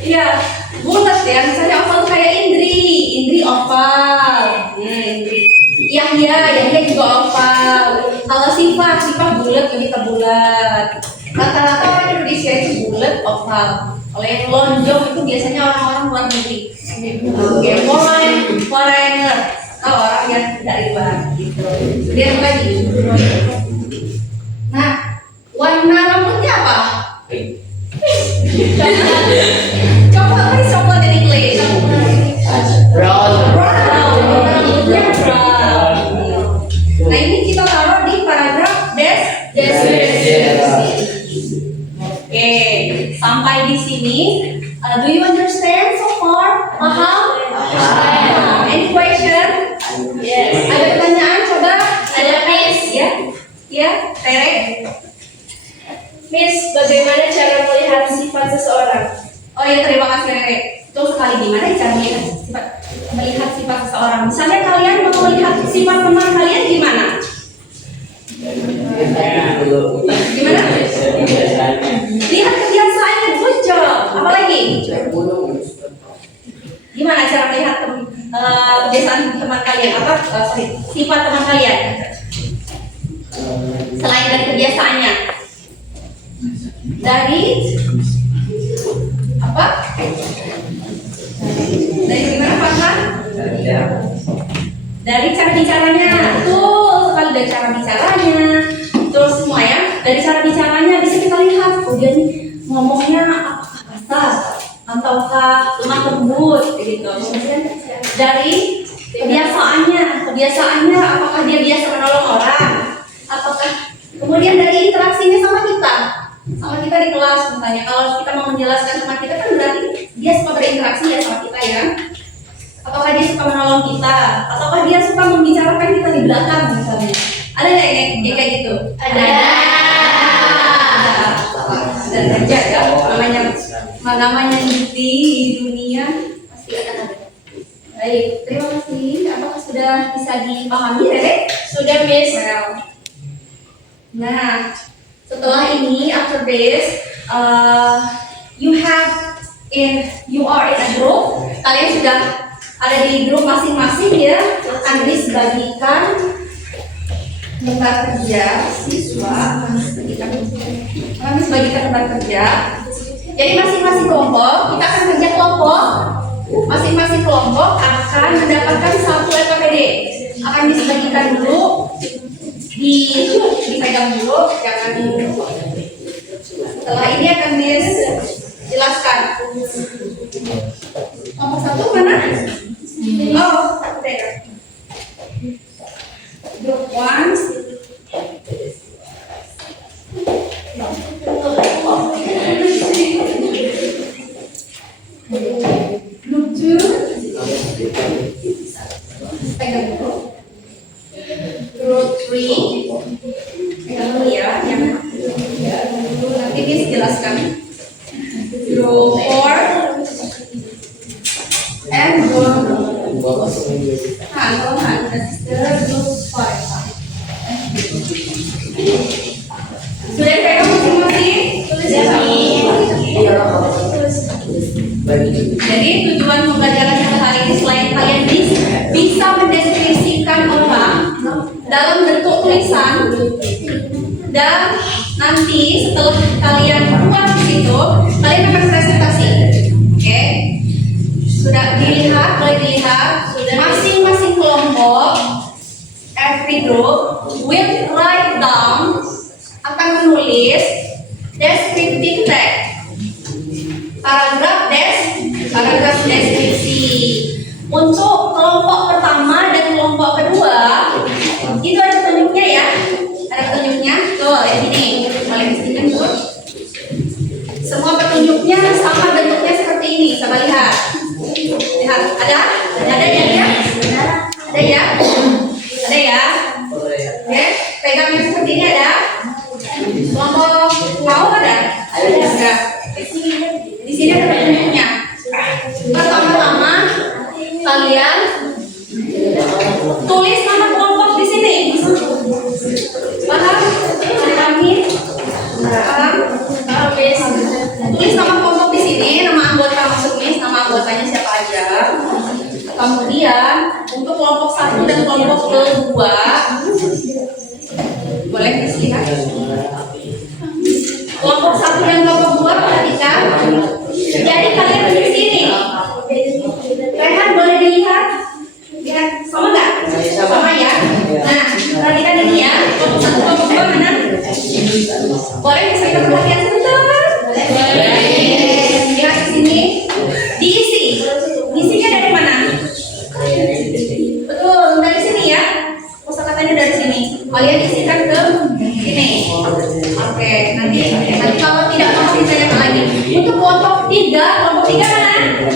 Iya, bulat ya. Misalnya oval tuh kayak Indri oval. Indri. Yahya juga oval. Kalau Sifat bulat, lebih ke bulat. Rata-rata orang Indonesia itu bulat oval. Kalau yang lonjong itu biasanya orang-orang luar negeri. Oke, foreigner atau orang yang dari luar gitu. Kemudian lagi. Nah, warna rambutnya apa? Coba dari English. Brown. Rambutnya brown. Nah, ini kita taruh di paragraf deskripsi. Oke, sampai di sini. Do you understand so far? Paham? Any question? Yes. Ada pertanyaan? Coba. Ada, Miss. Ya, ya, Tere. Miss, bagaimana cara melihat sifat seseorang? Oh ya, terima kasih Rere. Itu sekali gimana cara melihat sifat seseorang? Misalnya kalian mau melihat sifat teman kalian gimana? Gimana? Lihat kebiasaannya, good job. Apa lagi? Gimana cara melihat kebiasaan teman kalian? Sifat teman kalian? Selain dari kebiasaannya, dari apa? Dari gimana Pak Han? Dari cara bicaranya, betul sekali dari cara bicaranya. Terus semua ya, dari cara bicaranya bisa kita lihat, oh dia nih ngomongnya apakah kasar ataukah lemah lembut, gitu. Kemudian dari kebiasaannya, apakah dia biasa menolong orang, apakah kemudian dari interaksinya sama kita di kelas misalnya. Kalau kita mau menjelaskan sama kita kan berarti dia suka berinteraksi ya sama kita ya. Apakah dia suka menolong kita, ataukah dia suka membicarakan kita di belakang misalnya. Ada nggak yang kayak gitu? Ada saja ya. Namanya di dunia pasti akan ada. Baik, terima kasih. Apakah sudah bisa dipahami, Rere? Sudah, Miss. Nah, setelah ini, after this, you are in a group. Kalian sudah ada di grup masing-masing ya. Akan dibagikan tempat kerja siswa. Akan dibagikan tempat kerja. Jadi masing-masing kelompok kita akan kerja kelompok. Masing-masing kelompok akan mendapatkan satu LKPD. Akan dibagikan dulu. Dipegang dulu, jangan dulu. Setelah ini akan dijelaskan. Nomor satu mana? Oh, there. Group 1. Group 2. Pegang dulu. Group 3. Pegang dulu ya, nanti Miss jelaskan. Group 4 and group 5. Sudah pegang masing-masing? Jadi tujuan pembelajaran kita hari ini selain kalian bisa mendeskripsikan orang dalam bentuk tulisan, dan nanti setelah kalian buat itu kalian akan presentasi. Oke? Sudah dilihat, boleh dilihat. Masing-masing kelompok, every group will write down, akan menulis descriptive text, paragraf deskripsi. Untuk kelompok pertama dan kelompok kedua itu ada petunjuknya ya, ada petunjuknya. Tuh, yang ini kalian pastikan tuh. Semua petunjuknya sama bentuknya seperti ini. Coba lihat, ada ya? Ada ya? Oke, pegang yang seperti ini ada. Kelompok mau ada? Ada. Di sini ada petunjuknya. Pertama-tama kalian tulis nama kelompok di sini. Paham? Paham? Tulis nama kelompok di sini, nama anggota masuk Miss, nama anggotanya siapa aja. Kemudian untuk kelompok 1 dan kelompok kedua boleh dilihat. Kelompok 1 dan kelompok 2 perhatikan.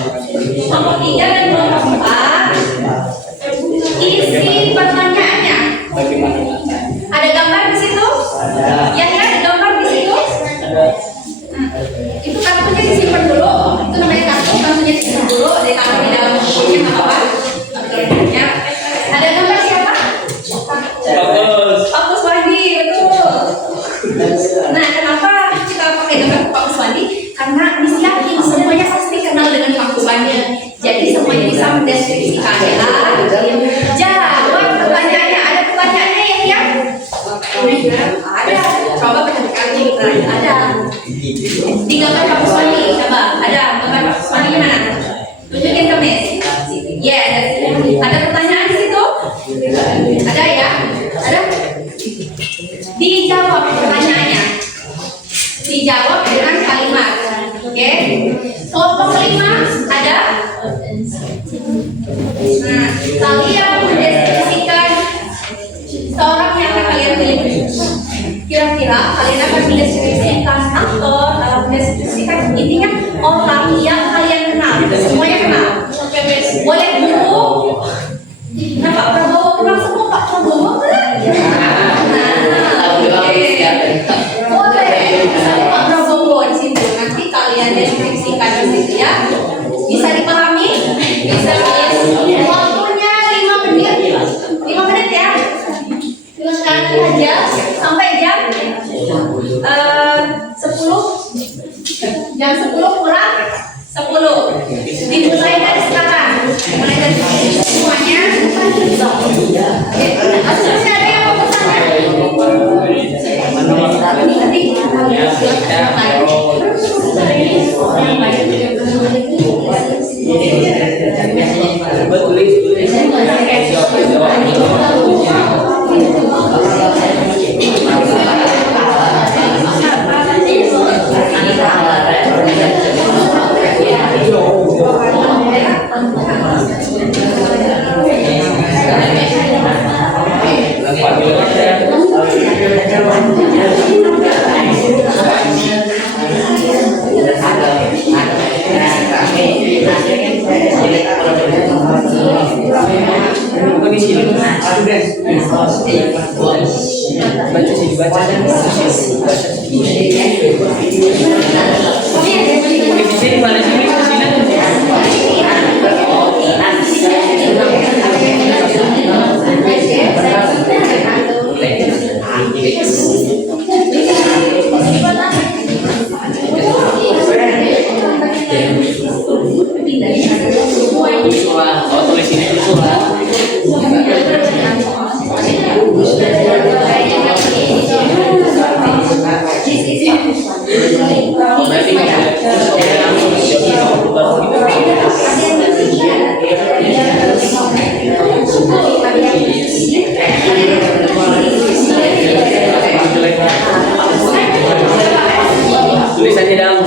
Kelompok 3 dan kelompok 4. Isi pertanyaannya. Ada gambar di situ? Ya, ada gambar di situ. Itu kartunya disimpan dulu. Itu namanya kartunya disimpan dulu. Ditaruh di dalam bukunya nggak apa-apa. Ya. Ada gambar siapa? Pak Kuswandi, betul. Nah, kenapa kita pakai gambar Pak Kuswandi? Karena Miss yakin semuanya pasti kenal dengan Pak Kuswandi. Jadi semuanya bisa mendeskripsikannya. Jawab pertanyaannya. Ada pertanyaannya ya? Ada. Coba perhatikan dulu. Ada. Di gambar Pak Kuswandi, coba. Ada gambar Pak Kuswandi mana? Tunjukin ke Miss. Yes. Ada pertanyaan di situ? Ada ya? Ada? Dijawab pertanyaannya. Dijawab dengan kalimat. Oke? Kelompok 5 ada? Nah, kalian mendeskripsikan seorang yang akan kalian pilih. Kira-kira kalian akan mendeskripsikan aktor, mendeskripsikan intinya orang yang kalian kenal. Semuanya kenal. Oke, Miss. Boleh guru? Nah, Pak Prabowo kurang semua Pak Prabowo kan? Boleh. Pak Prabowo di situ. Nanti kalian deskripsikan di situ ya. Bisa dipahami? Bisa, Miss. Waktunya 5 menit. 5 menit ya. Silakan aja sampai jam 10. Jam 10 kurang 10. Dimulai dari sekarang. Mulai dari semuanya. Oke. Asumsi ada yang mau tulisannya dalam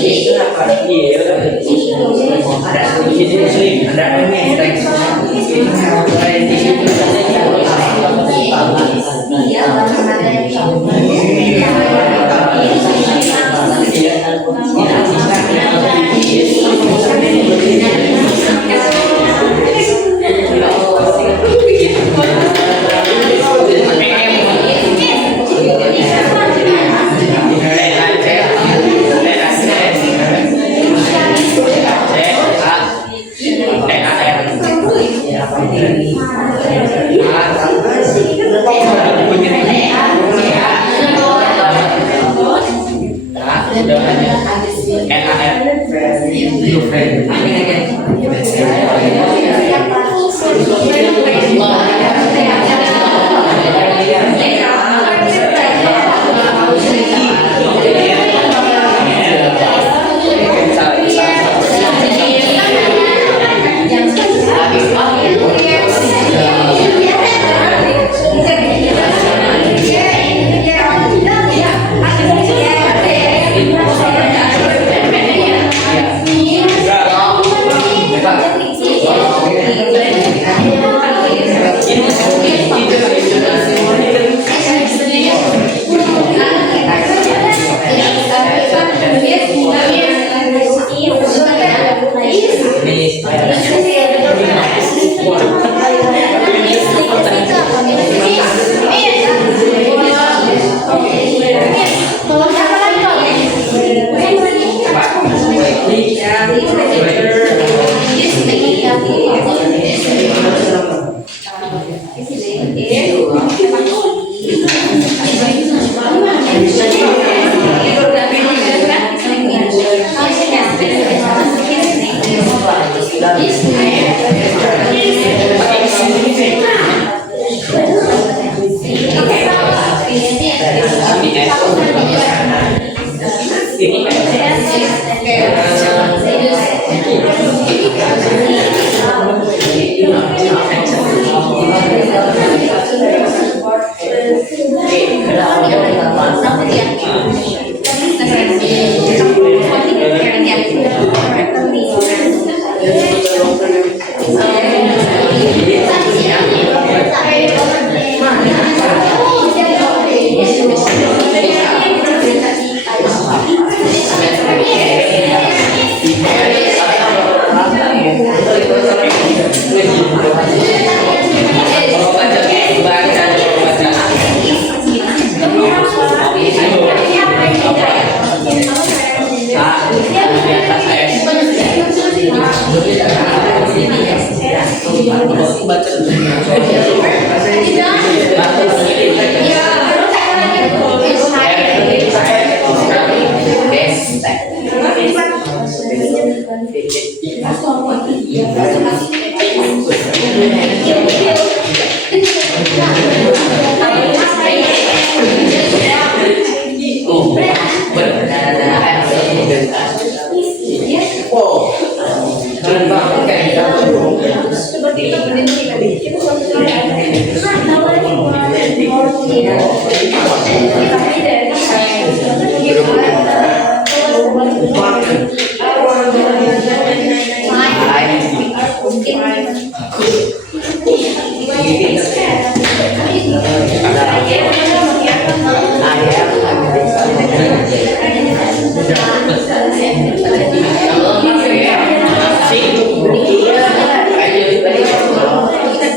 Iya, ada yang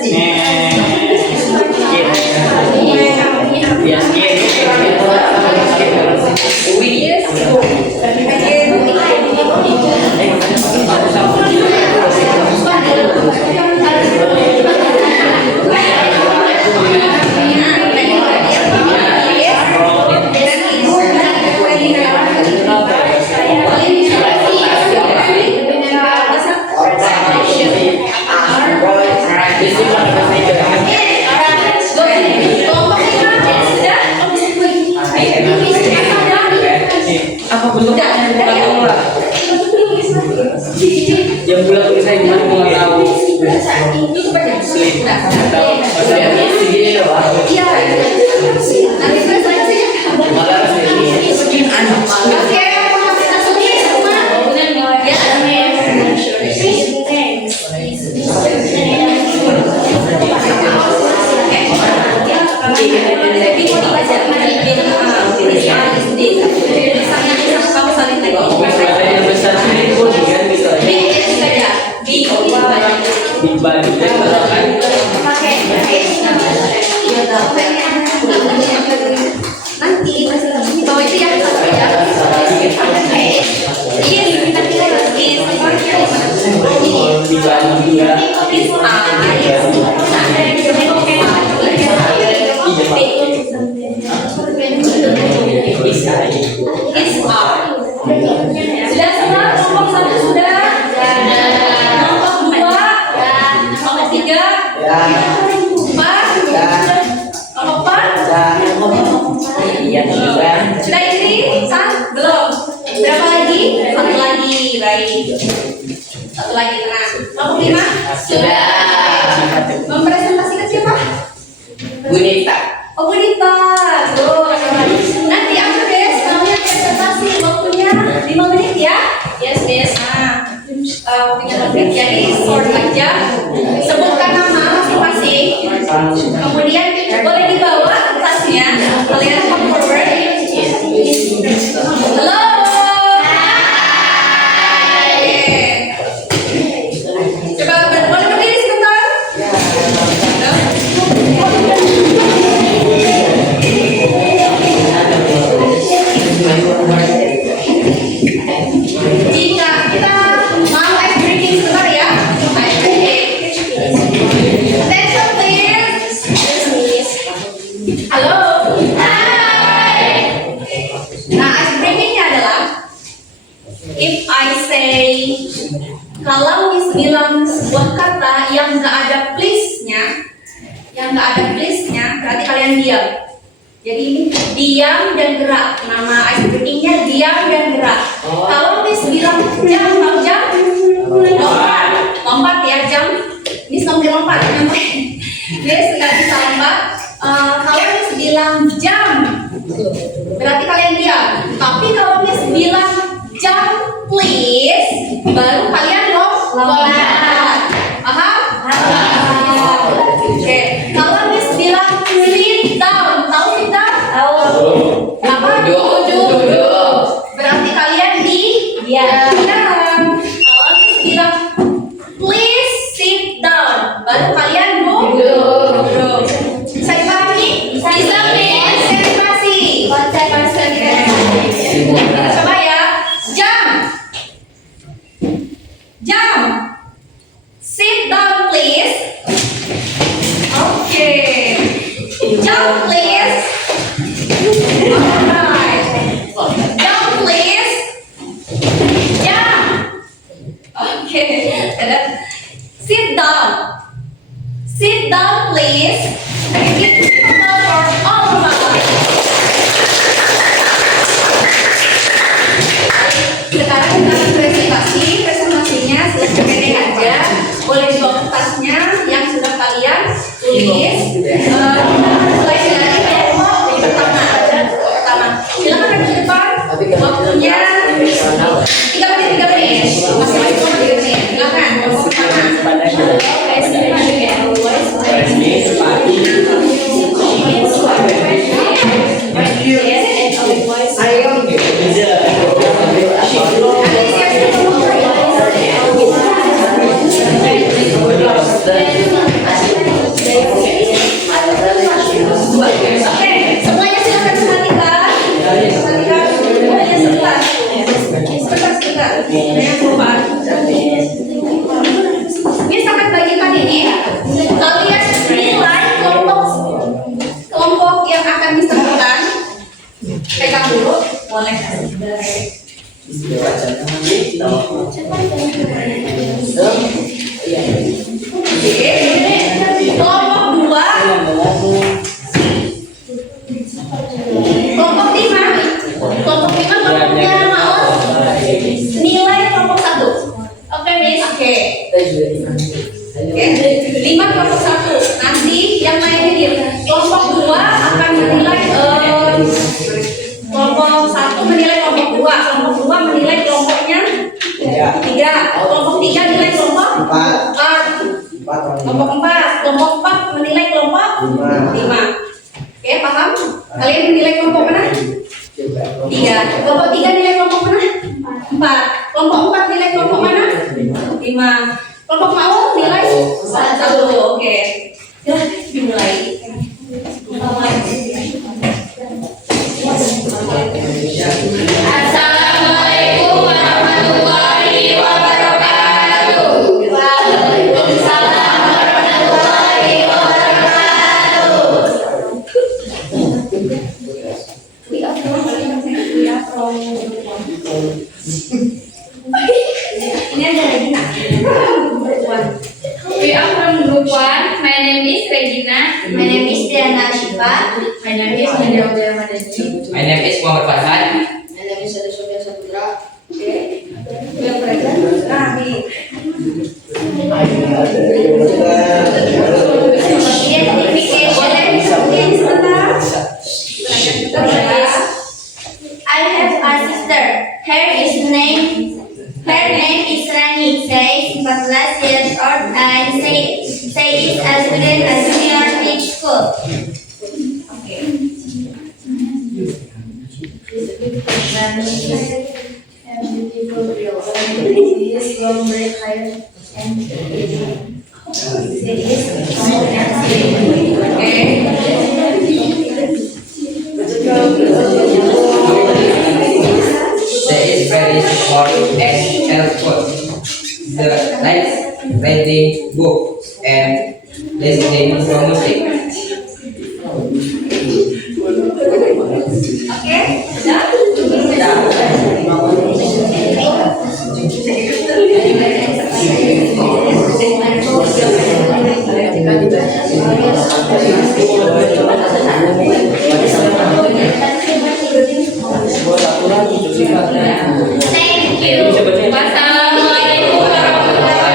Nih, Iya juga. Sudah isi? Belum. Berapa lagi? Satu lagi. Baik. Satu lagi, tenang. Kelompok 5? Sudah. Mempresentasikan siapa? Bunita. Oh, Bunita. Tuh. Nanti aku Des, kalian presentasi waktunya 5 menit ya. Yes, Miss. Nah, waktunya 5 menit. Jadi short aja. Sebutkan nama masing-masing. Kemudian boleh dibawa tasnya. Kalian come forward. Halo. Coba boleh berdiri sebentar. Jika kita mau ice breaking sebentar ya. Ice breaking. Attention please. Yes, Miss. Halo. Hai. Nah, ice breakingnya adalah if I say, kalau Miss bilang sebuah kata yang nggak ada please-nya, berarti kalian diam. Jadi ini diam dan gerak. Nama ice breakingnya diam dan gerak. Kalau Miss bilang jam, tahu jam? Lompat ya jam. Miss nggak boleh lompat. Miss nggak bisa lompat. Kalau Miss bilang jam, berarti kalian diam. Tapi kalau Miss bilang jam please, baru kalian lompat. Paham? Oke. Kalau Miss bilang sit down, tahu sit down? Apa? Duduk. Berarti kalian diam. Kalau Miss bilang please sit down, baru kalian duduk. Bisa dipahami? Bisa, Miss. Konsentrasi. Coba ya. Jam. Sit down please. Oke. Jam please. Alright. Jam please. Jam. Oke. Sit down. Sit down please. Repeat for all of us. Sekarang kita akan presentasinya pendek aja. Boleh dibawa kertasnya yang sudah kalian tulis. Kita mulai dari kelompok pertama. Silakan ke depan. Waktunya 3 menit. Masing-masing 3 menit. Silakan kelompok pertama. Semuanya silakan perhatikan. Semuanya sebentar. Jangan lupa. Miss akan bagikan ini. Kalian nilai kelompok yang akan Miss tentukan. Pegang dulu, boleh. Kelompok 2. Kelompok 5. Kelompoknya Maon. Nilai kelompok 1. Oke, Miss. Oke. 5 kelompok 1. Nanti yang lainnya dia. Kelompok 2 akan menilai kelompok 1 menilai kelompok 2. Kelompok 2 menilai kelompoknya 3. Kelompok 3 nilai kelompok 4. Kelompok 4. Kelompok 4 menilai kelompok 5. Oke, paham? Kalian menilai kelompok mana? 3. Kelompok 3 nilai kelompok mana? 4. Kelompok 4 nilai kelompok mana? 5. Kelompok mau nilai 1. Oke. Silahkan dimulai. Assalamualaikum warahmatullahi wabarakatuh. Waalaikumsalam warahmatullahi wabarakatuh. Ini ada lagi nak. We are from group 1. Siva. My name is Nindya Udaya Madani. My name is Muhammad Farhan. My name is Adi Sofyan Saputra. Yang present. Kami. I have a sister. Her name is Rani. Say 14 years old and say is a student at junior teach school. Okay. Beautiful real. She is long, red hair and She is very sport and helpful. The likes reading books and listening to music. Okay, sudah? Thank you. Wassalamualaikum warahmatullahi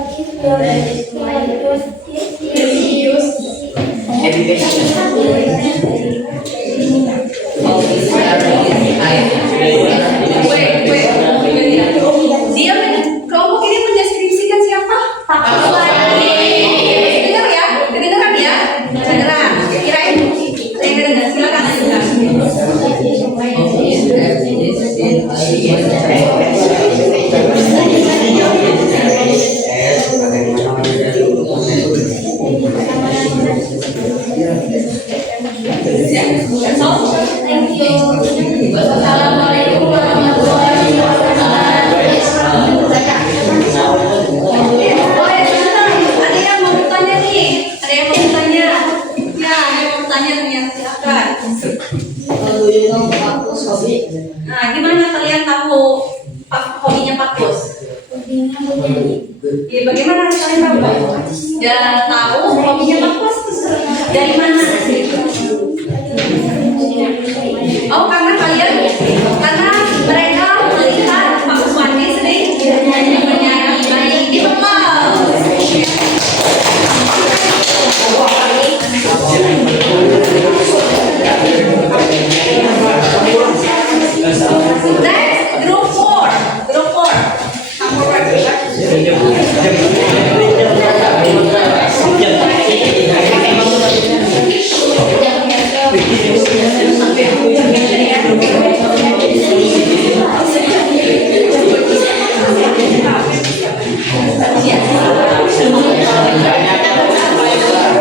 What is your Dia kelompok ini mendeskripsikan siapa? Pak Dengar ya, kedengeran ya, kedengeran. Kirain ada yang kedengeran, silakan Assalamualaikum warahmatullahi wabarakatuh. Oh ya sebentar, ada yang mau bertanya nih, ada yang mau bertanya. Ya, ada yang mau bertanya nih, silakan. Nah, gimana kalian tahu hobinya Pak Kus? Ya, bagaimana kalian tahu? Ya, tahu hobinya Pak Kus dari mana? Oh, karena mereka melihat Pak Kuswandi sering menyanyi di pemau. Next, group 4. Number 1.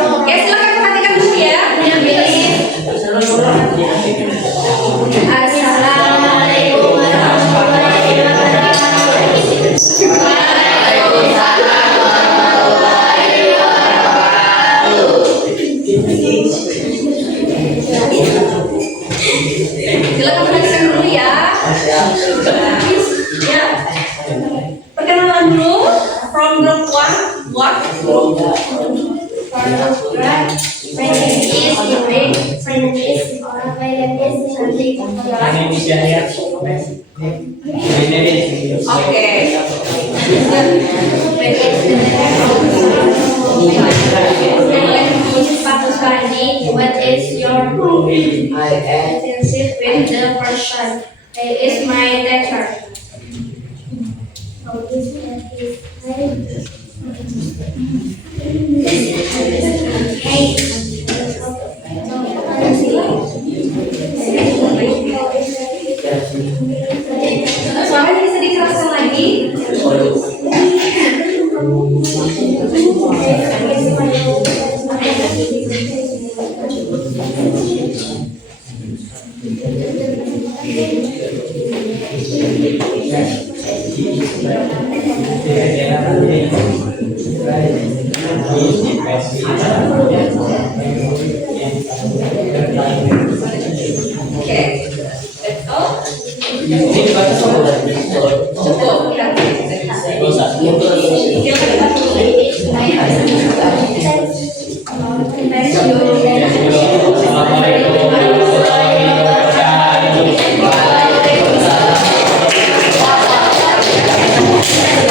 Oke, silakan perhatikan dulu ya. Assalamualaikum warahmatullahi wabarakatuh. Silakan perhatikan dulu ya. Ya. Perkenalan dulu. From group 1. What group? My name is Ibrahim. My name is Ora. My name is Santi. Oke. Pak Kuswandi, what is your hobby? I am Intensive with the person. He is my teacher. Suaranya bisa dikeraskan lagi. Oke, that's all. Cukup.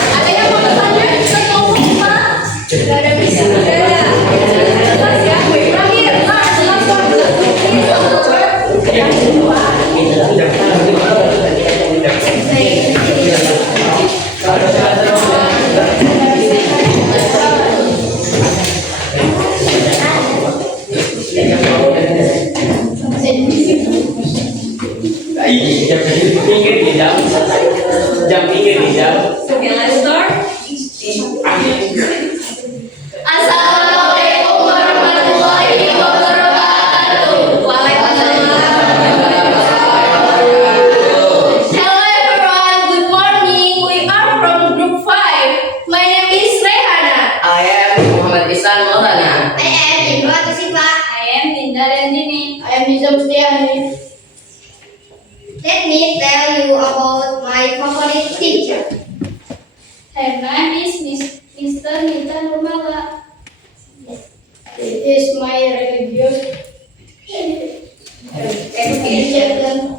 Ada yang mau bertanya? Kita mau buka? Tidak ada bisa. Jelas ya. Terakhir, Okay, let's start. Assalamualaikum warahmatullahi wabarakatuh. Waalaikumsalam. Hello everyone, good morning. We are from group 5. My name is Rehana. I am Muhammad Isan Maulana. I am Indra Tusipa. I am Linda Rendini. I am Nizam Stiani. Let me tell you about my favorite teacher. Her name is Mr. Nita Nurmala. He is my religious education.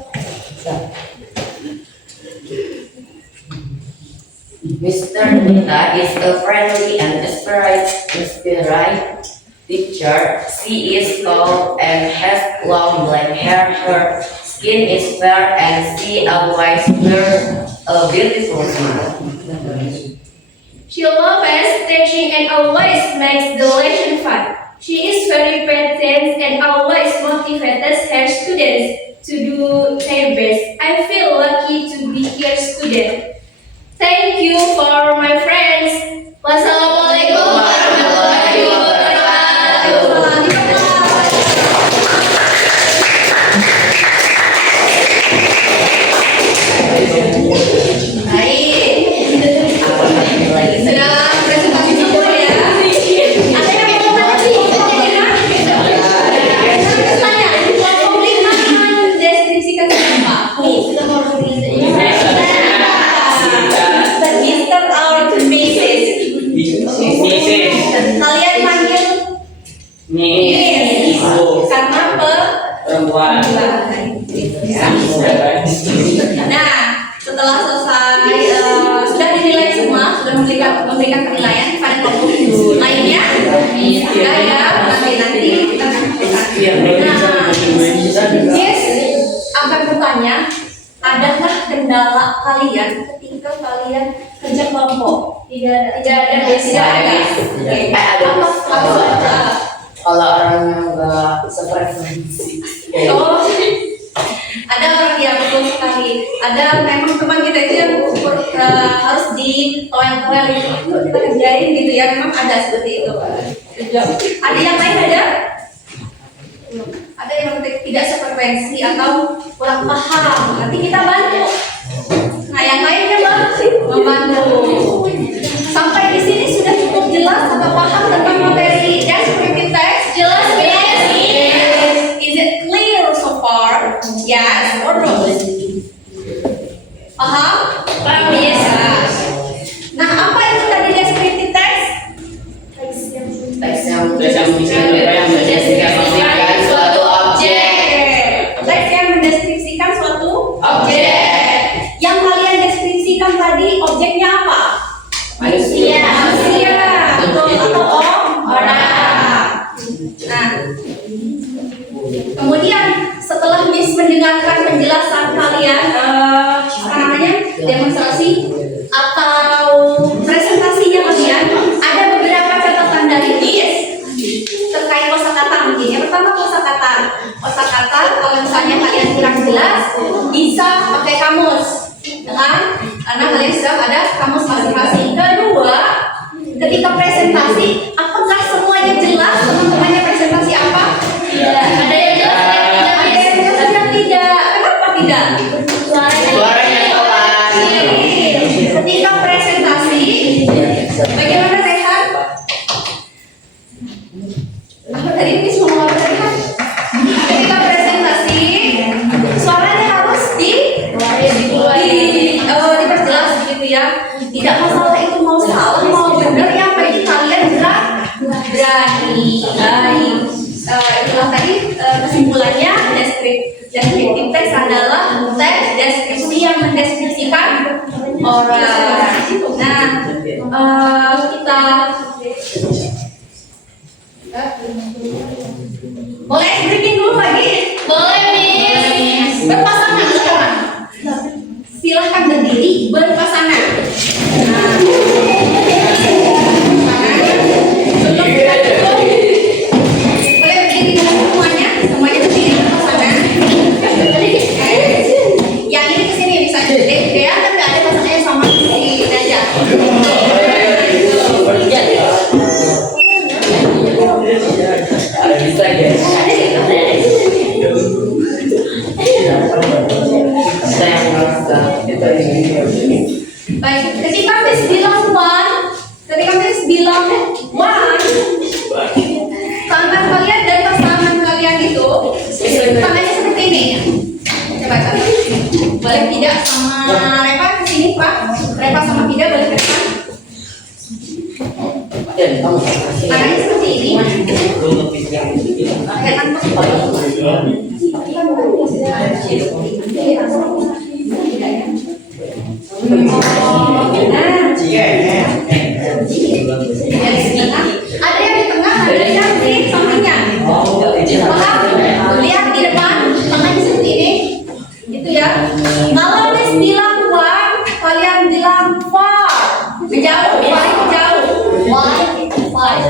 Mr. Nita is a friendly inspired teacher. She is tall and has long black hair. Her skin is fair and she always wears a beautiful smile. She loves teaching and always makes the lesson fun. She is very patient and always motivates her students to do their best. I feel lucky to be her student. Thank you for my friends. Wassalamualaikum warahmatullahi wabarakatuh. Baik, sudah presentasi semua ya. Ada yang mau tanya? Tanya, komplimen deskripsikan siapa? Sudah mau Mr. or Mrs. Kalian panggil Miss karena Perempuan. Nah, setelah selesai sudah dinilai semua, sudah memberikan penilaian pada kelompok lainnya. Sudah ya, nanti kita akan fokuskan. Nah, Miss akan bertanya, adakah kendala kalian ketika kalian kerja kelompok? Tidak ada. Oke. Apa? Kalau orangnya nggak sefrekuensi. Oh, ada orang yang betul sekali. Ada memang teman kita itu yang harus ditoel-toel itu kita kerjain gitu ya. Memang ada seperti itu. Ada yang lain ada? Ada yang tidak sefrekuensi atau kurang paham. Nanti kita bantu. Nah, yang lainnya membantu. Sampai di sini sudah cukup jelas atau paham tentang materi descriptive text? Jelas, yes? Is it clear so far? Yes or no? Paham? Paham, yes. Nah, apa itu tadi descriptive text? Teks yang mendeskripsikan suatu objek. Teks yang mendeskripsikan suatu objek. Yang kalian deskripsikan tadi objeknya apa? Manusia. Betul atau orang. Nah, kemudian setelah Miss mendengarkan penjelasan kalian, demonstrasi atau presentasinya kalian, ada beberapa catatan dari Miss terkait kosakata mungkin. Yang pertama kosakata. Kosakata kalau misalnya kalian kurang jelas bisa pakai kamus, karena kalian sudah ada kamus masing-masing. Kedua, ketika presentasi, apakah semuanya jelas teman-temannya presentasi apa? Tidak. Ada yang jelas, ada yang tidak. Kenapa tidak? Suaranya pelan. Ketika presentasi, bagaimana Rehan? Aku tadi Miss mau ngomong Rehan. Ketika presentasi, suaranya harus diperjelas gitu ya. Tidak masalah itu mau salah mau benar, yang penting kalian berani. Itulah tadi kesimpulannya deskriptif teks adalah teks deskripsi yang mendeskripsikan orang. Nah, kita boleh breaking dulu lagi? Boleh, Miss. Berpasangan sekarang. Silahkan berdiri berpasangan. Boleh berdiri dulu semuanya berdiri berpasangan. Yang ini kesini bisa Dea kan nggak ada pasangannya sama si Raja. Bisa guys. Saya merasa kita ini. Baik, ketika Miss bilang one, tangan kalian dan pasangan kalian itu tangannya seperti ini ya. Coba. Boleh tidak sama Reva kesini Pak? Reva sama Pida boleh ke depan? Tangannya seperti ini. Garis di tengah. Ada yang di tengah, ada yang di sampingnya. Paham? Lihat di depan, tangannya seperti ini. Gitu ya. Kalau Miss bilang one, kalian bilang far. Menjauh, paling jauh. Far.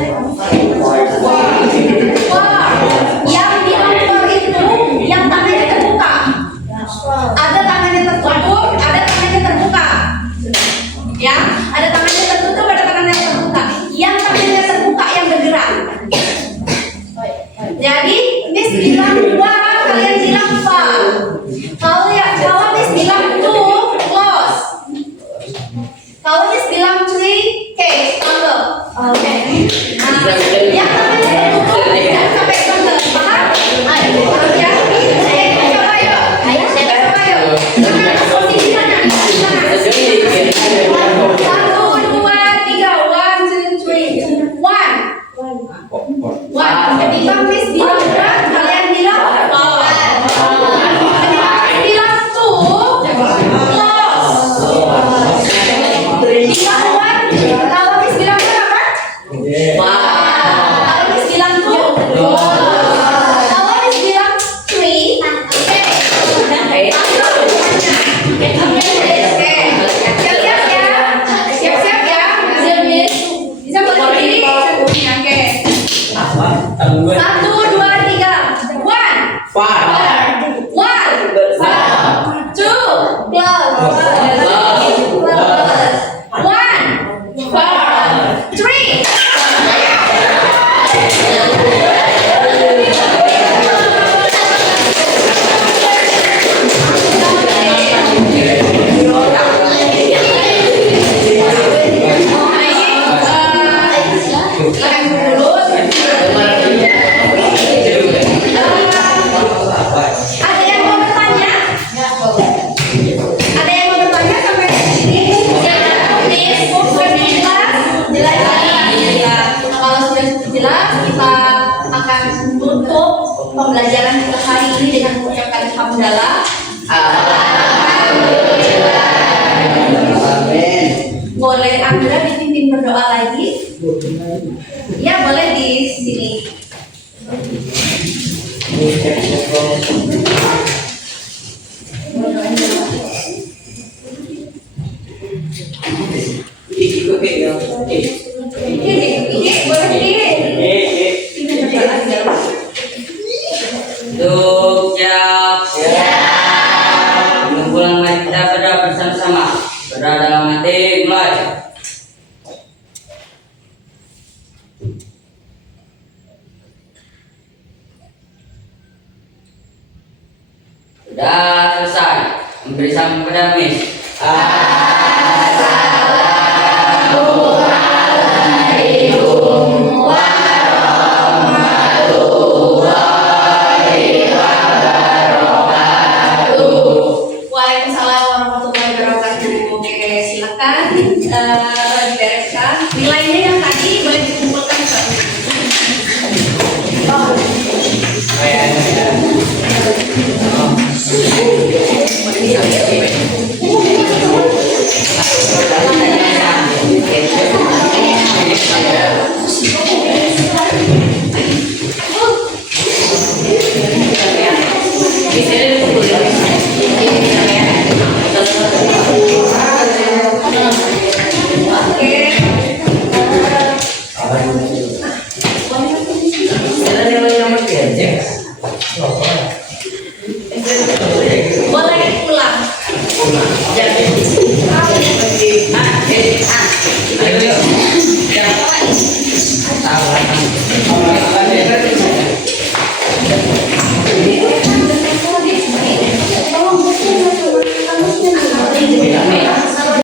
Yang bilang far itu yang tangannya terbuka. Ada tangannya tertutup, ada tangannya terbuka. Ya, ada tangannya tertutup, ada tangannya terbuka. Yang tangannya terbuka yang bergerak. Jadi, Miss bilang one, kalian bilang far. Kalau Miss bilang two, close. Kalau Miss bilang three, case, angle. Oke. Nah, yang tangannya tertutup dan sampai angle. Paham? Ayo, paham ya? Coba yuk. Coba yuk. Tangan posisi mana? Satu, dua, tiga. One, two, three. One. Ketika Miss bilang one, kalian bilang four. Ketika Miss bilang two, close. Bilang one, kalau Miss bilang one apa? Kalau Miss bilang two, kalau Miss bilang three, siap-siap ya. Siap-siap ya. Bisa berdiri. Oke. Satu, dua, tiga. One. One. Two. Close. One. Three. Ada yang mau bertanya? Ada yang mau bertanya sampai sini? Sudah jelas? Jelas. Kalau sudah jelas, kita akan tutup pembelajaran kita hari ini dengan mengucapkan hamdalah. Boleh Anda dipimpin berdoa lagi? Ya, boleh di sini. Kumpulan mari kita berdoa bersama-sama. Berdoa dalam hati, mulai. Sudah selesai. Memberi salam kepada Miss.